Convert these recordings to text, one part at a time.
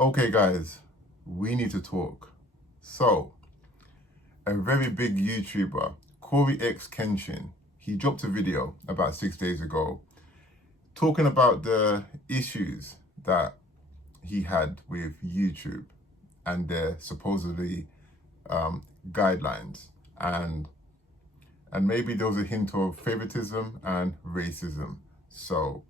Okay guys, we need to talk. So, a very big YouTuber, CoryxKenshin, he dropped a video about 6 days ago talking about the issues that he had with YouTube and their supposedly guidelines, and maybe there was a hint of favoritism and racism. So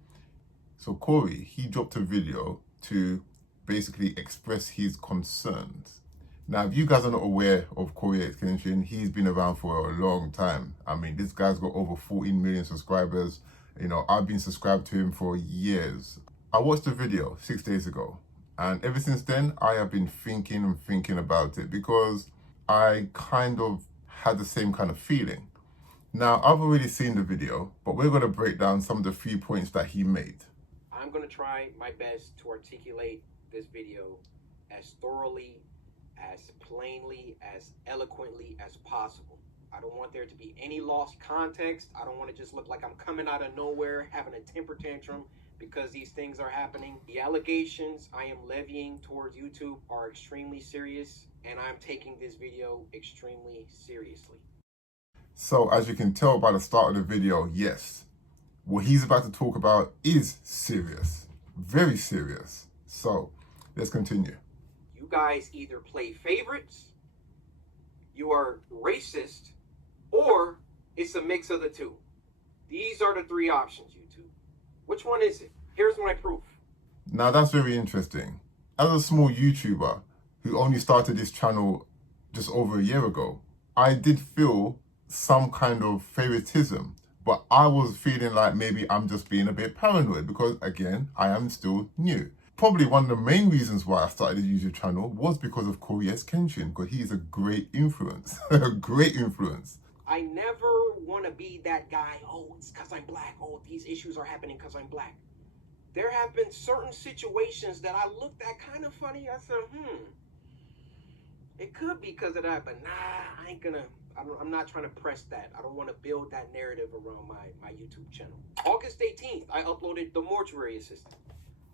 Cory, he dropped a video to basically express his concerns. Now, if you guys are not aware of CoryxKenshin, he's been around for a long time. I mean, this guy's got over 14 million subscribers. You know, I've been subscribed to him for years. I watched the video 6 days ago, and ever since then, I have been thinking about it because I kind of had the same kind of feeling. Now, I've already seen the video, but we're going to break down some of the 3 points that he made. I'm going to try my best to articulate this video as thoroughly, as plainly, as eloquently as possible. I don't want there to be any lost context. I don't want to just look like I'm coming out of nowhere having a temper tantrum because these things are happening. The allegations I am levying towards YouTube are extremely serious, and I'm taking this video extremely seriously. So as you can tell by the start of the video, yes, what he's about to talk about is serious, very serious. So let's continue. You guys either play favorites, you are racist, or it's a mix of the two. These are the 3 options, YouTube. Which one is it? Here's my proof. Now that's very interesting. As a small YouTuber who only started this channel just over a year ago, I did feel some kind of favoritism, but I was feeling like maybe I'm just being a bit paranoid because, again, I am still new. Probably one of the main reasons why I started this YouTube channel was because of CoryxKenshin, because he is a great influence, a great influence. I never want to be that guy, oh, it's because I'm black, oh, these issues are happening because I'm black. There have been certain situations that I looked at kind of funny. I said, it could be because of that, but nah, I'm not trying to press that. I don't want to build that narrative around my YouTube channel. August 18th, I uploaded The Mortuary Assistant.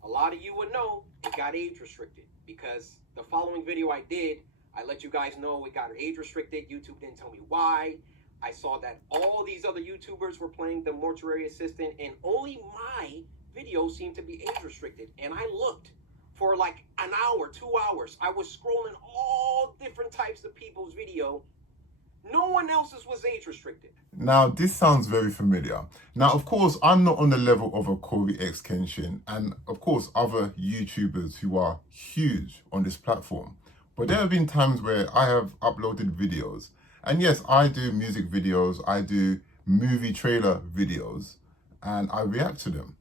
A lot of you would know it got age restricted because the following video I did, I let you guys know it got age restricted. YouTube didn't tell me why. I saw that all these other YouTubers were playing The Mortuary Assistant and only my video seemed to be age restricted. And I looked for like an hour, 2 hours. I was scrolling all different types of people's video. No one else's was age restricted. Now, this sounds very familiar. Now, of course, I'm not on the level of a CoryxKenshin and, of course, other YouTubers who are huge on this platform. But there have been times where I have uploaded videos. And yes, I do music videos, I do movie trailer videos, and I react to them.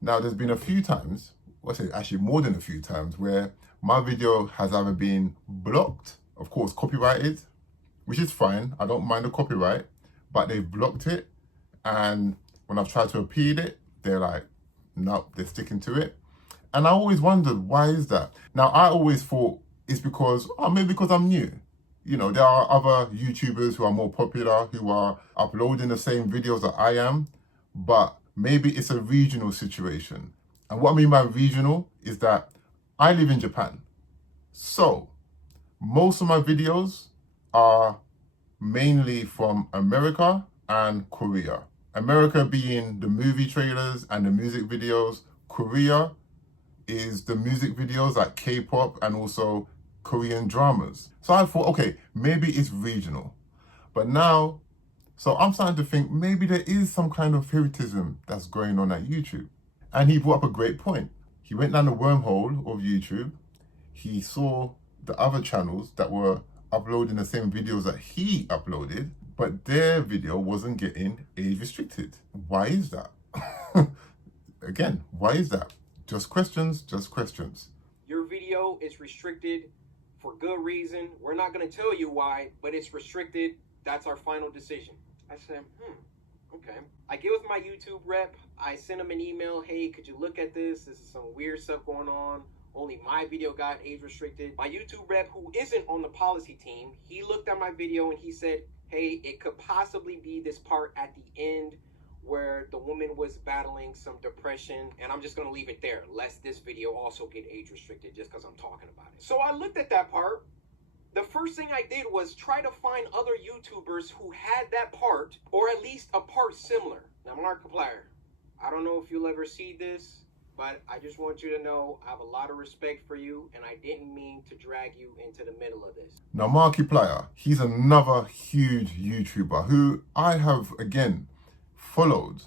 Now, there's been a few times, actually more than a few times, where my video has either been blocked, of course, copyrighted, which is fine. I don't mind the copyright, but they've blocked it. And when I've tried to appeal it, they're like, no, they're sticking to it. And I always wondered, why is that? Now, I always thought it's because, maybe because I'm new. You know, there are other YouTubers who are more popular, who are uploading the same videos that I am, but maybe it's a regional situation. And what I mean by regional is that I live in Japan. So most of my videos are mainly from America and Korea. America being the movie trailers and the music videos. Korea is the music videos like K-pop and also Korean dramas. So I thought, okay, maybe it's regional. But now, so I'm starting to think maybe there is some kind of favoritism that's going on at YouTube. And he brought up a great point. He went down the wormhole of YouTube. He saw the other channels that were uploading the same videos that he uploaded, but their video wasn't getting age restricted. Why is that? Again, why is that? Just questions, just questions. Your video is restricted for good reason. We're not going to tell you why, but it's restricted. That's our final decision. I said, okay. I get with my YouTube rep. I send him an email. Hey, could you look at this? This is some weird stuff going on. Only my video got age restricted. My YouTube rep, who isn't on the policy team, he looked at my video and he said, hey, it could possibly be this part at the end where the woman was battling some depression, and I'm just going to leave it there, lest this video also get age restricted just because I'm talking about it. So I looked at that part. The first thing I did was try to find other YouTubers who had that part, or at least a part similar. Now, Markiplier, I don't know if you'll ever see this, but I just want you to know I have a lot of respect for you, and I didn't mean to drag you into the middle of this. Now, Markiplier, he's another huge YouTuber who I have, again, followed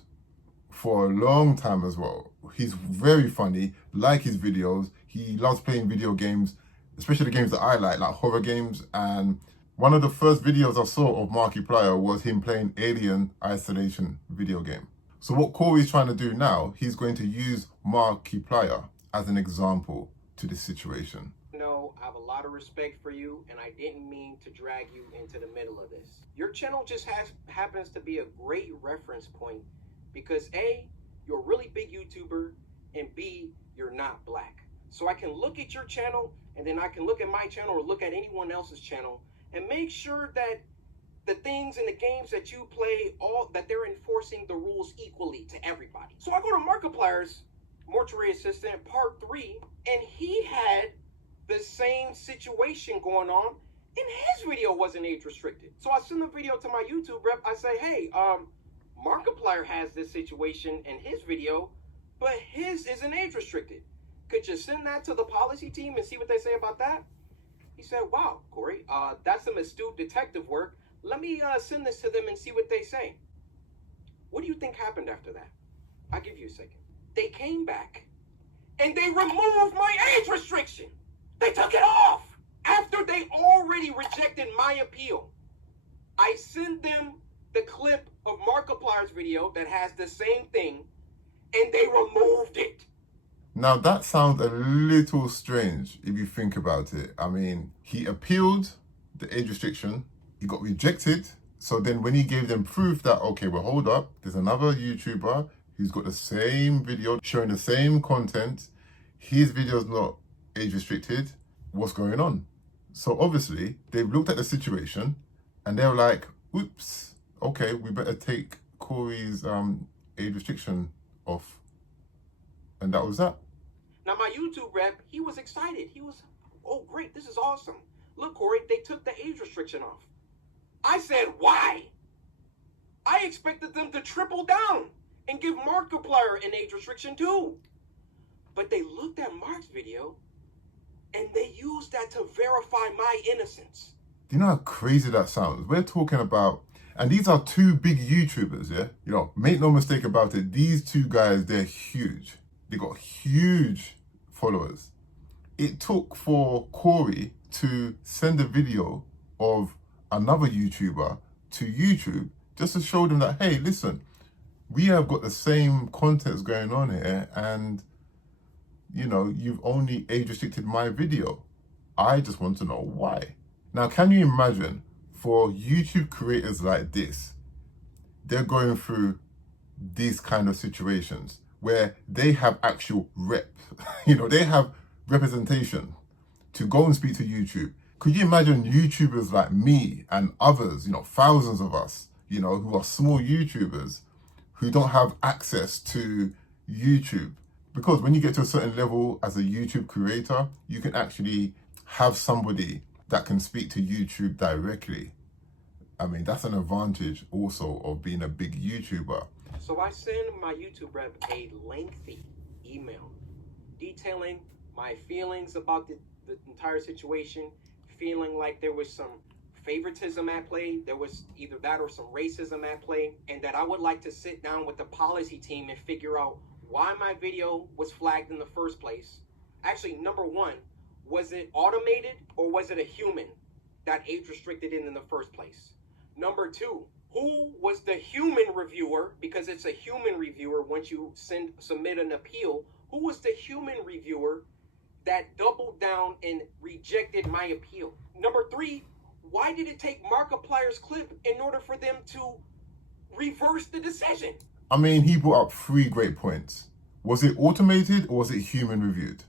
for a long time as well. He's very funny, like his videos. He loves playing video games, especially the games that I like horror games. And one of the first videos I saw of Markiplier was him playing Alien Isolation video game. So what Corey's trying to do now, he's going to use Markiplier as an example to this situation. No, I have a lot of respect for you, and I didn't mean to drag you into the middle of this. Your channel just happens to be a great reference point because A, you're a really big YouTuber, and B, you're not black. So I can look at your channel, and then I can look at my channel or look at anyone else's channel and make sure that the things and the games that you play, that they're enforcing the rules equally to everybody. So I go to Markiplier's Mortuary Assistant Part 3, and he had the same situation going on, and his video wasn't age restricted. So I send the video to my YouTube rep. I say, hey, Markiplier has this situation in his video, but his isn't age restricted. Could you send that to the policy team and see what they say about that? He said, wow, Corey, that's some astute detective work. Let me send this to them and see what they say. What do you think happened after that? I'll give you a second. They came back and they removed my age restriction. They took it off after they already rejected my appeal. I sent them the clip of Markiplier's video that has the same thing, and they removed it. Now that sounds a little strange if you think about it. I mean, he appealed the age restriction, he got rejected. So then when he gave them proof that, okay, well, hold up, there's another YouTuber who's got the same video showing the same content, his video's not age restricted, what's going on? So obviously they've looked at the situation and they're like, oops, okay, we better take Corey's age restriction off. And that was that. Now my YouTube rep, he was excited. He was, oh great, this is awesome. Look, Corey, they took the age restriction off. I said, why? I expected them to triple down and give Markiplier an age restriction too. But they looked at Mark's video and they used that to verify my innocence. Do you know how crazy that sounds? We're talking about, and these are two big YouTubers, yeah? You know, make no mistake about it, these two guys, they're huge. They got huge followers. It took for Corey to send a video of another YouTuber to YouTube just to show them that, hey, listen, we have got the same contents going on here, and you know, you've only age restricted my video. I just want to know why. Now, can you imagine for YouTube creators like this, they're going through these kind of situations where they have actual rep, you know, they have representation to go and speak to YouTube. Could you imagine YouTubers like me and others, you know, thousands of us, you know, who are small YouTubers who don't have access to YouTube? Because when you get to a certain level as a YouTube creator, you can actually have somebody that can speak to YouTube directly. I mean, that's an advantage also of being a big YouTuber. So I send my YouTube rep a lengthy email detailing my feelings about the entire situation, feeling like there was some favoritism at play, there was either that or some racism at play, and that I would like to sit down with the policy team and figure out why my video was flagged in the first place. Actually, number one, was it automated or was it a human that age restricted it in the first place? Number two, who was the human reviewer? Because it's a human reviewer once you submit an appeal. Who was the human reviewer that doubled down and rejected my appeal? Number three, why did it take Markiplier's clip in order for them to reverse the decision? I mean, he brought up 3 great points. Was it automated or was it human reviewed?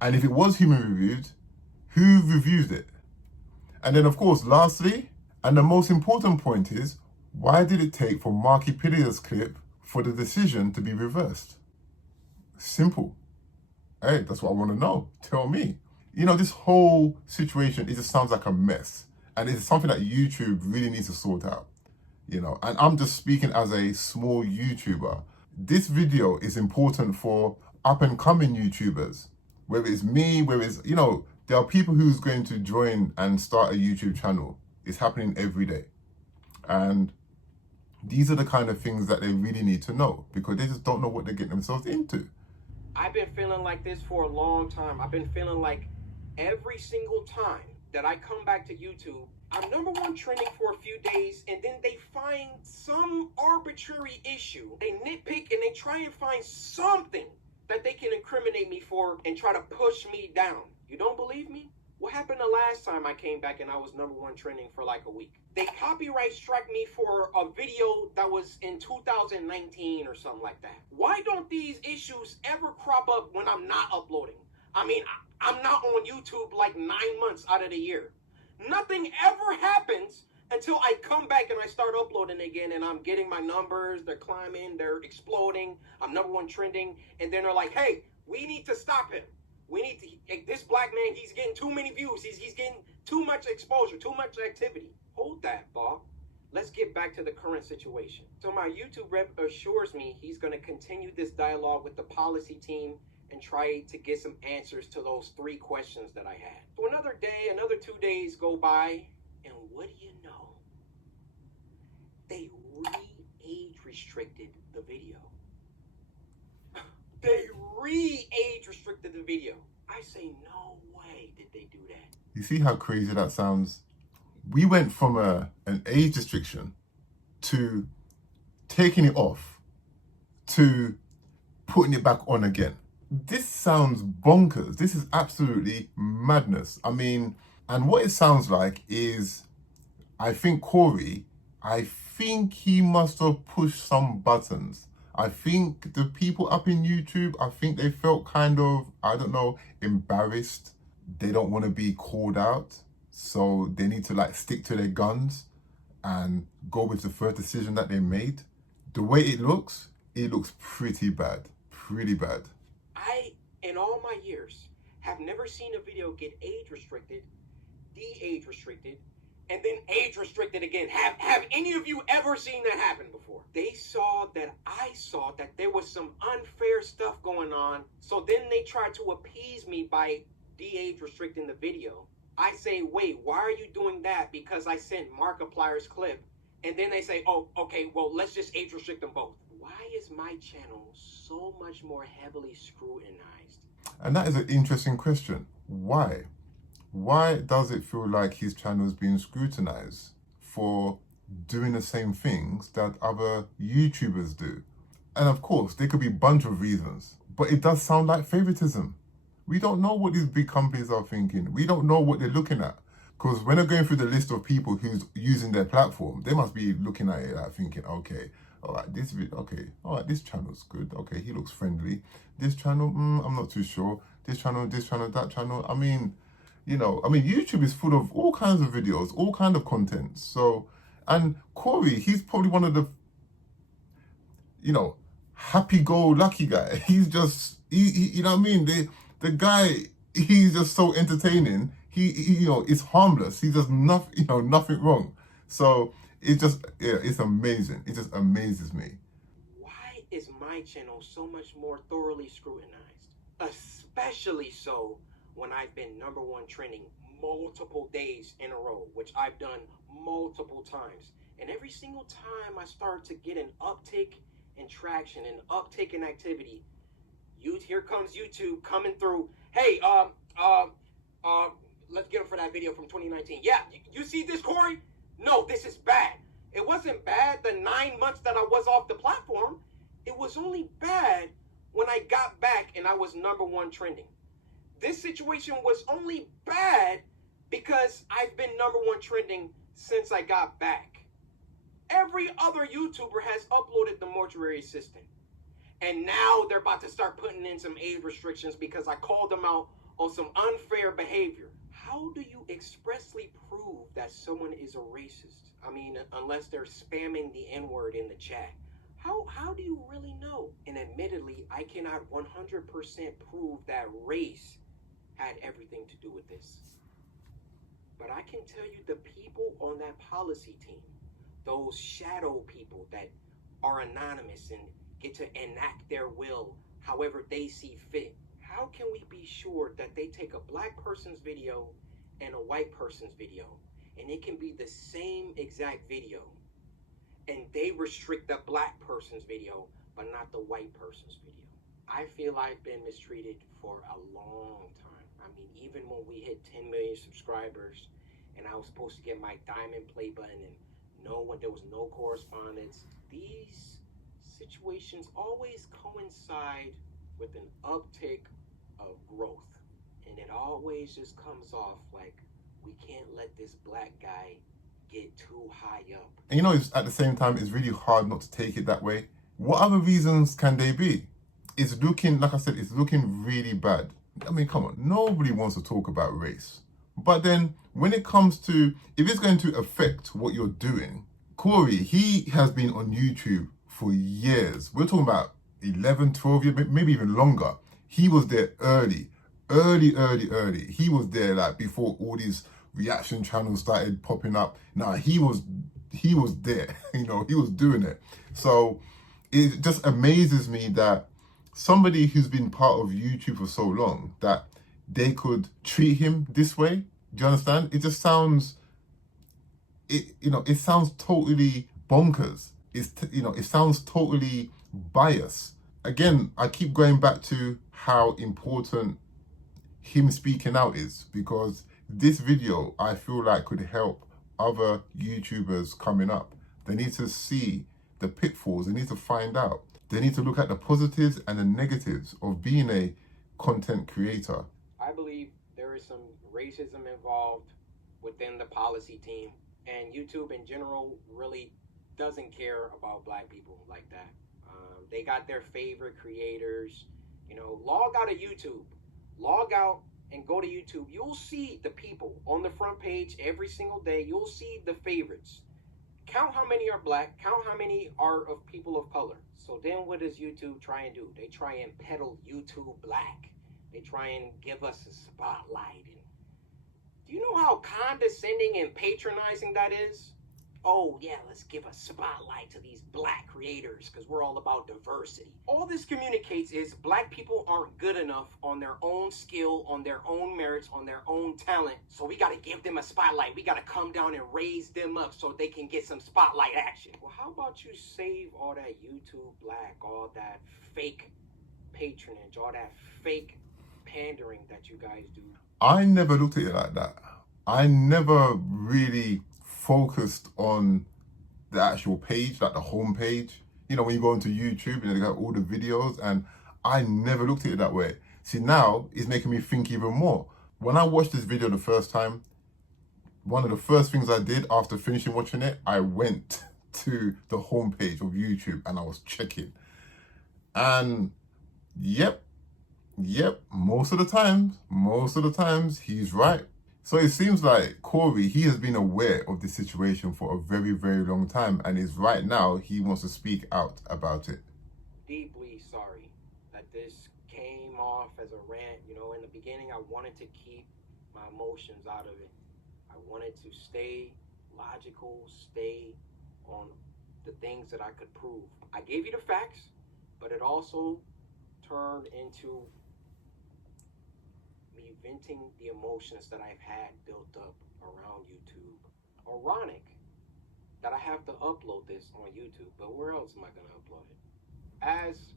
And if it was human reviewed, who reviewed it? And then, of course, lastly, and the most important point is, Why did it take for Markipedia's clip for the decision to be reversed? Simple. Hey, that's what I want to know. Tell me. You know, this whole situation, it just sounds like a mess. And it's something that YouTube really needs to sort out. You know, and I'm just speaking as a small YouTuber. This video is important for up and coming YouTubers. Whether it's me, whether it's, you know, there are people who's going to join and start a YouTube channel. It's happening every day. And these are the kind of things that they really need to know because they just don't know what they're getting themselves into. I've been feeling like this for a long time. I've been feeling like every single time that I come back to YouTube, I'm #1 trending for a few days, and then they find some arbitrary issue. They nitpick and they try and find something that they can incriminate me for and try to push me down. You don't believe me? What happened the last time I came back and I was #1 trending for like a week? They copyright struck me for a video that was in 2019 or something like that. Why don't these issues ever crop up when I'm not uploading? I mean, I'm not on YouTube like 9 months out of the year. Nothing ever happens until I come back and I start uploading again and I'm getting my numbers, they're climbing, they're exploding, I'm #1 trending, and then they're like, hey, we need to stop him. We need to, this black man, he's getting too many views, he's getting too much exposure, too much activity. Hold that, Bob. Let's get back to the current situation. So my YouTube rep assures me he's going to continue this dialogue with the policy team and try to get some answers to those 3 questions that I had. So another day, another 2 days go by, and what do you know? They re-age restricted the video. They re-age restricted the video. I say, no way did they do that. You see how crazy that sounds? We went from an age restriction to taking it off to putting it back on again. This sounds bonkers. This is absolutely madness. I mean, and what it sounds like is, I think he must have pushed some buttons. I think the people up in YouTube, I think they felt kind of, I don't know, embarrassed. They don't want to be called out. So they need to like stick to their guns and go with the first decision that they made. The way it looks pretty bad, pretty bad. I, in all my years, have never seen a video get age restricted, de-age restricted, and then age restricted again. Have any of you ever seen that happen before? They saw that I saw that there was some unfair stuff going on, so then they tried to appease me by de-age restricting the video. I say, wait, why are you doing that? Because I sent Markiplier's clip. And then they say, oh, okay, well, let's just age restrict them both. Why is my channel so much more heavily scrutinized? And that is an interesting question. Why? Why does it feel like his channel is being scrutinized for doing the same things that other YouTubers do? And of course, there could be a bunch of reasons, but it does sound like favoritism. We don't know what these big companies are thinking. We don't know what they're looking at. Because when they're going through the list of people who's using their platform, they must be looking at it like thinking, okay, all right, this video, okay, all right, this channel's good. Okay, he looks friendly. This channel, I'm not too sure. This channel, that channel. I mean, you know, YouTube is full of all kinds of videos, all kind of content. So, and Cory, he's probably one of the, you know, happy-go-lucky guy. He's just, you know what I mean? The guy, he's just so entertaining. He you know, it's harmless. He does nothing, you know, nothing wrong. So it's just, yeah, it's amazing. It just amazes me. Why is my channel so much more thoroughly scrutinized? Especially so when I've been #1 trending multiple days in a row, which I've done multiple times. And every single time I start to get an uptick in traction, an uptick in activity, here comes YouTube coming through. Hey, let's get him for that video from 2019. Yeah, you see this, Cory? No, this is bad. It wasn't bad the 9 months that I was off the platform. It was only bad when I got back and I was #1 trending. This situation was only bad because I've been #1 trending since I got back. Every other YouTuber has uploaded the mortuary assistant. And now they're about to start putting in some age restrictions because I called them out on some unfair behavior. how do you expressly prove that someone is a racist? I mean, unless they're spamming the N-word in the chat. How do you really know? And admittedly, I cannot 100% prove that race had everything to do with this. But I can tell you the people on that policy team, those shadow people that are anonymous and get to enact their will however they see fit. How can we be sure that they take a black person's video and a white person's video, and it can be the same exact video, and they restrict the black person's video, but not the white person's video? I feel I've been mistreated for a long time. I mean, even when we hit 10 million subscribers, and I was supposed to get my diamond play button, and there was no correspondence. These situations always coincide with an uptick of growth, and it always just comes off like we can't let this black guy get too high up. And you know, at the same time, it's really hard not to take it that way. What other reasons can they be? It's looking, like I said, it's looking really bad. I mean, come on, nobody wants to talk about race. But then when it comes to, if it's going to affect what you're doing, Cory, he has been on YouTube for years. We're talking about 11, 12 years, maybe even longer. He was there early. He was there like before all these reaction channels started popping up. Now he was there, you know, he was doing it. So it just amazes me that somebody who's been part of YouTube for so long, that they could treat him this way. Do you understand? It just sounds, it sounds totally bonkers. It sounds totally biased. Again, I keep going back to how important him speaking out is, because this video, I feel like, could help other YouTubers coming up. They need to see the pitfalls. They need to find out. They need to look at the positives and the negatives of being a content creator. I believe there is some racism involved within the policy team, and YouTube in general really doesn't care about black people like that. They got their favorite creators. You know, log out of YouTube. Log out and go to YouTube. You'll see the people on the front page every single day. You'll see the favorites. Count how many are black. Count how many are of people of color. So then what does YouTube try and do? They try and peddle YouTube black. They try and give us a spotlight. And do you know how condescending and patronizing that is? Oh yeah, let's give a spotlight to these black creators because we're all about diversity. All this communicates is black people aren't good enough on their own skill, on their own merits, on their own talent. So we got to give them a spotlight. We got to come down and raise them up so they can get some spotlight action. Well, how about you save all that YouTube black, all that fake patronage, all that fake pandering that you guys do? I never looked at it like that. I never really focused on the actual page, like the home page. You know, when you go into YouTube and they got all the videos, and I never looked at it that way. See, now it's making me think even more. When I watched this video the first time, one of the first things I did after finishing watching it, I went to the homepage of YouTube and I was checking. And yep, most of the times he's right. So it seems like Cory, he has been aware of this situation for a very, very long time, and is right now, he wants to speak out about it. Deeply sorry that this came off as a rant. You know, in the beginning, I wanted to keep my emotions out of it. I wanted to stay logical, stay on the things that I could prove. I gave you the facts, but it also turned into me venting the emotions that I've had built up around YouTube. Ironic that I have to upload this on YouTube, but where else am I going to upload it? As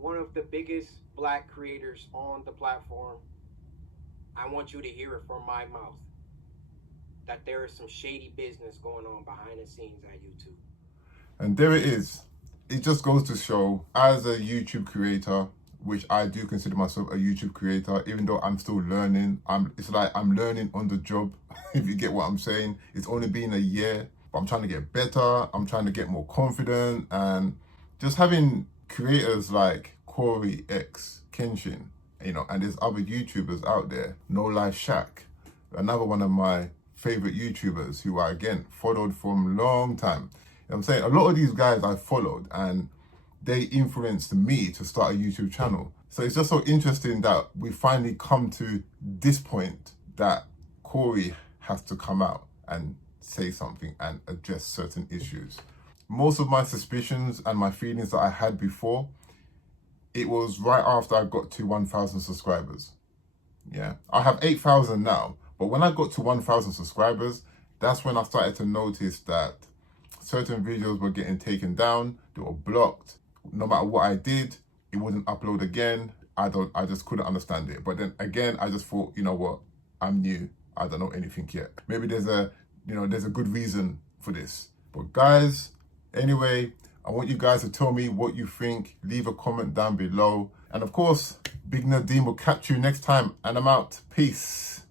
one of the biggest black creators on the platform, I want you to hear it from my mouth that there is some shady business going on behind the scenes at YouTube. And there it is. It just goes to show, as a YouTube creator, which I do consider myself a YouTube creator, even though I'm still learning. It's like I'm learning on the job, if you get what I'm saying. It's only been a year, but I'm trying to get better. I'm trying to get more confident, and just having creators like CoryxKenshin, you know, and there's other YouTubers out there, No Life Shack, another one of my favorite YouTubers who I, again, followed from a long time. You know what I'm saying? A lot of these guys I followed and they influenced me to start a YouTube channel. So it's just so interesting that we finally come to this point that Cory has to come out and say something and address certain issues. Most of my suspicions and my feelings that I had before, it was right after I got to 1,000 subscribers. Yeah, I have 8,000 now, but when I got to 1,000 subscribers, that's when I started to notice that certain videos were getting taken down, they were blocked. No matter what I did, it wouldn't upload again. I just couldn't understand it. But then again, I just thought, you know what, I'm new, I don't know anything yet. Maybe there's a good reason for this. But guys, anyway, I want you guys to tell me what you think. Leave a comment down below. And of course, B.N.D will catch you next time. And I'm out. Peace.